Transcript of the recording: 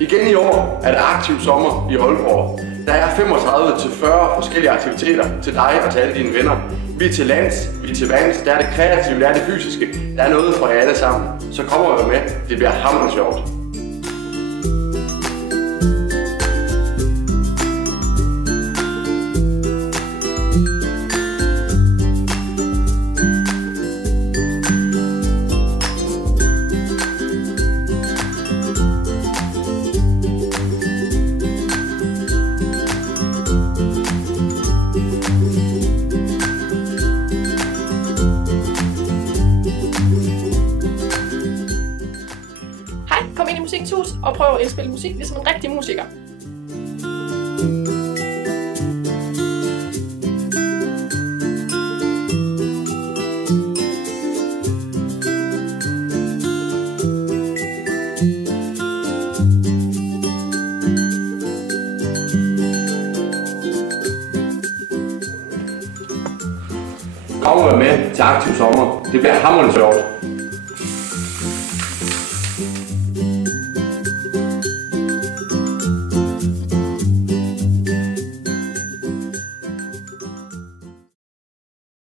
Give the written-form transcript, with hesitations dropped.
Igen i år er det aktiv sommer i Aalborg. Der er 35-40 forskellige aktiviteter til dig og til alle dine venner. Vi er til lands, vi er til vands, der er det kreative, der er det fysiske. Der er noget for jer alle sammen. Så kom og vær med, det bliver hamrende sjovt. Kom ind i Musikens Hus og prøv at indspille musik ligesom en rigtig musiker. Kom og vær med til aktiv sommer. Det bliver hamrende sjovt.